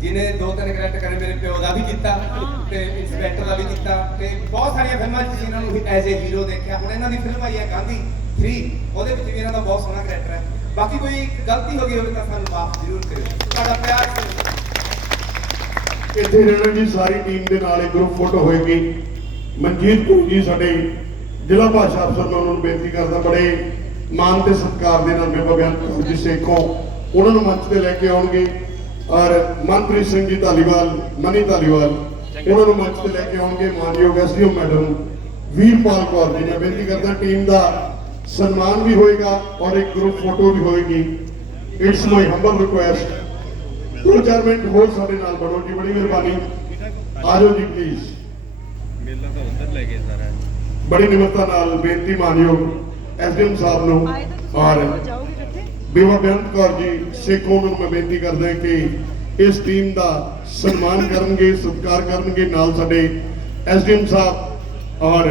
ਜਿਹਨੇ ਦੋ ਤਿੰਨ ਕਰੈਕਟਰ ਕਰੇ ਮੇਰੇ ਪਿਓ ਦਾ ਵੀ ਕੀਤਾ ਤੇ ਇੰਸਪੈਕਟਰ ਦਾ ਵੀ ਕੀਤਾ ਤੇ ਬਹੁਤ ਸਾਰੀਆਂ ਫਿਲਮਾਂ 'ਚ ਇਹਨਾਂ ਨੂੰ ਐਜ਼ ਅ ਹੀਰੋ ਦੇਖਿਆ। ਹੁਣ ਇਹਨਾਂ ਦੀ ਫਿਲਮ ਆਈ ਹੈ ਗਾਂਧੀ 3 ਉਹਦੇ ਵਿੱਚ ਵੀ ਇਹਨਾਂ ਦਾ ਬਹੁਤ ਸੋਹਣਾ ਕਰੈਕਟਰ ਹੈ। ਬਾਕੀ ਕੋਈ ਗਲਤੀ ਹੋ ਗਈ ਹੋਵੇ ਤਾਂ ਸਾਨੂੰ ਮਾਫ ਜ਼ਰੂਰ ਕਰਿਓ। ਤੁਹਾਡਾ ਪਿਆਰ ਇੱਥੇ ਰਹਿਣ ਦੀ ਸਾਰੀ ਟੀਮ ਦੇ ਨਾਲ ਇੱਕ ਗਰੁੱਪ ਫੋਟੋ ਹੋਏਗੀ। ਮਨਜੀਤ ਕੌਰ ਜੀ ਸਾਡੇ ਜ਼ਿਲ੍ਹਾ ਭਾਸ਼ਾ ਅਫਸਰ ਮੈਂ ਉਹਨਾਂ ਨੂੰ ਬੇਨਤੀ ਕਰਦਾ ਬੜੇ ਮਾਨ ਤੇ ਸਤਿਕਾਰ ਦੇ ਨਾਲ ਬੇਬਾ ਬਿਆਨ ਕੌਰ ਜੀ ਸੇਖੋਂ ਉਹਨਾਂ ਨੂੰ ਮੰਚ ਤੇ ਲੈ ਕੇ ਆਉਣਗੇ। ਔਰ ਮਨਪ੍ਰੀਤ ਸਿੰਘ ਜੀ ਧਾਲੀਵਾਲ ਮਨੀ ਧਾਲੀਵਾਲ ਉਹਨਾਂ ਨੂੰ ਮੰਚ ਤੇ ਲੈ ਕੇ ਆਉਣਗੇ ਮਾਨਯੋਗ ਐਸਡੀਓ ਮੈਡਮ ਵੀਰਪਾਲ ਕੌਰ ਜੀ ਮੈਂ ਬੇਨਤੀ ਕਰਦਾ ਟੀਮ ਦਾ ਸਨਮਾਨ ਵੀ ਹੋਏਗਾ ਔਰ ਇੱਕ ਗਰੁੱਪ ਫੋਟੋ ਵੀ ਹੋਏਗੀ। ਇਟਸ ਮਾਈ ਹੰਬਲ ਰਿਕੁਐਸਟ ਦੋ ਚਾਰ ਮਿੰਟ ਹੋਰ ਸਾਡੇ ਨਾਲ ਬੜੋ ਜੀ ਬੜੀ ਮਿਹਰਬਾਨੀ। ਆਜੋ ਜੀ ਪਲੀਜ਼ ਮੇਲਾ ਤਾਂ ਉਧਰ ਲੈ ਗਏ ਸਾਰਾ। ਬੜੀ ਨਿਮਰਤਾ ਨਾਲ ਬੇਨਤੀ ਮਾਨਯੋਗ ਐਸਡੀਐਮ ਸਾਹਿਬ ਨੂੰ। ਔਰ ਬੇਵਾ ਬੇਅੰਤ ਕੌਰ ਜੀ, ਸਿੱਖ ਸੇਖੋਂ ਨੂੰ ਮੈਂ ਬੇਨਤੀ ਕਰਦਾ ਕਿ ਇਸ ਟੀਮ ਦਾ ਸਨਮਾਨ ਕਰਨਗੇ, ਸਤਿਕਾਰ ਕਰਨਗੇ ਨਾਲ ਸਾਡੇ ਐਸਡੀਐਮ ਸਾਹਿਬ ਔਰ